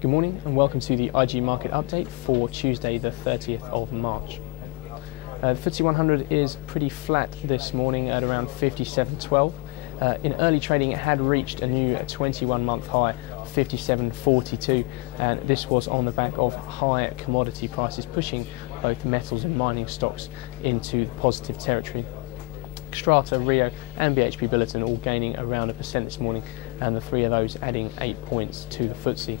Good morning and welcome to the IG market update for Tuesday the 30th of March. The FTSE 100 is pretty flat this morning at around 57.12. In early trading it had reached a new 21-month high, 57.42, and this was on the back of high commodity prices pushing both metals and mining stocks into positive territory. Xstrata, Rio and BHP Billiton all gaining around 1% this morning, and the three of those adding 8 points to the FTSE.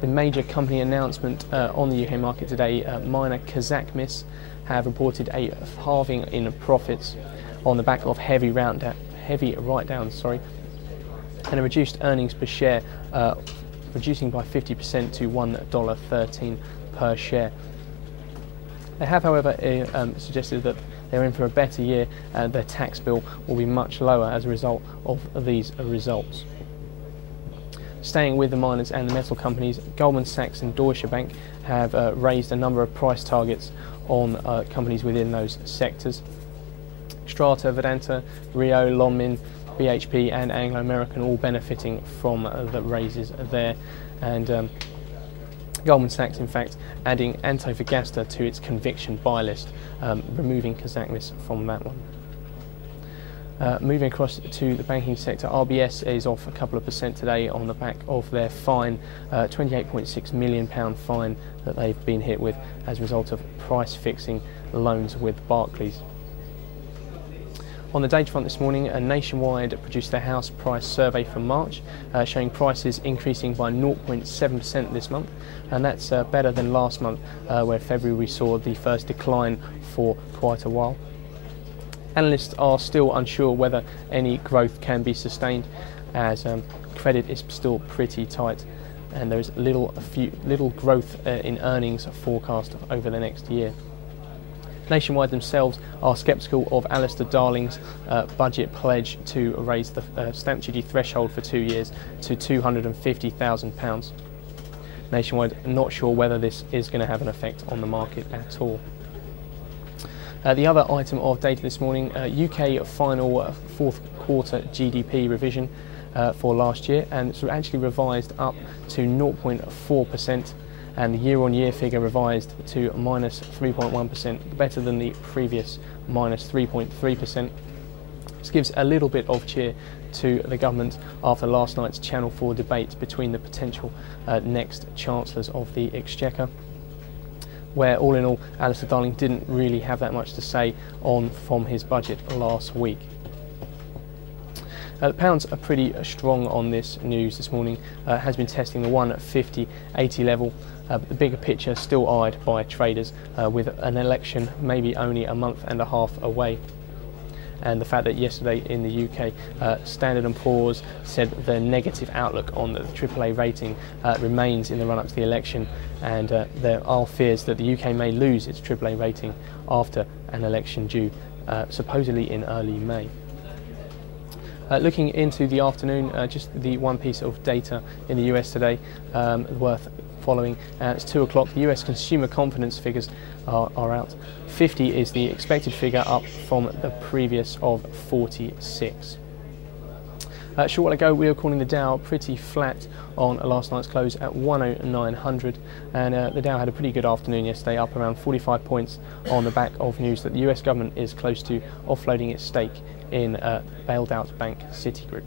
The major company announcement on the UK market today, miner Kazakhmys have reported a halving in profits on the back of heavy write-downs, and a reduced earnings per share, reducing by 50% to $1.13 per share. They have, however, suggested that they're in for a better year and their tax bill will be much lower as a result of these results. Staying with the miners and the metal companies, Goldman Sachs and Deutsche Bank have raised a number of price targets on companies within those sectors. Xstrata, Vedanta, Rio, Lonmin, BHP and Anglo American all benefiting from the raises there, and Goldman Sachs in fact adding Antofagasta to its conviction buy list, removing Kazakhmys from that one. Moving across to the banking sector, RBS is off a couple of percent today on the back of their fine, £28.6 million fine that they've been hit with as a result of price fixing loans with Barclays. On the data front this morning, Nationwide produced their house price survey for March, showing prices increasing by 0.7% this month, and that's better than last month, where February we saw the first decline for quite a while. Analysts are still unsure whether any growth can be sustained, as credit is still pretty tight and there is little growth in earnings forecast over the next year. Nationwide themselves are sceptical of Alistair Darling's budget pledge to raise the stamp duty threshold for 2 years to £250,000. Nationwide not sure whether this is going to have an effect on the market at all. The other item of data this morning, UK final fourth quarter GDP revision for last year, and it's actually revised up to 0.4%, and the year-on-year figure revised to minus 3.1%, better than the previous minus 3.3%. This gives a little bit of cheer to the government after last night's Channel 4 debate between the potential next Chancellors of the Exchequer, where all in all Alistair Darling didn't really have that much to say from his budget last week. The pounds are pretty strong on this news this morning, has been testing the 150.80 level, but the bigger picture still eyed by traders, with an election maybe only a month and a half away. And the fact that yesterday in the UK, Standard & Poor's said their negative outlook on the AAA rating remains in the run-up to the election, and there are fears that the UK may lose its AAA rating after an election due supposedly in early May. Looking into the afternoon, just the one piece of data in the US today worth following. It's 2 o'clock. The US consumer confidence figures are out. 50 is the expected figure, up from the previous of 46. A short while ago we were calling the Dow pretty flat on last night's close at 10900, and the Dow had a pretty good afternoon yesterday, up around 45 points on the back of news that the US government is close to offloading its stake in bailed out bank Citigroup.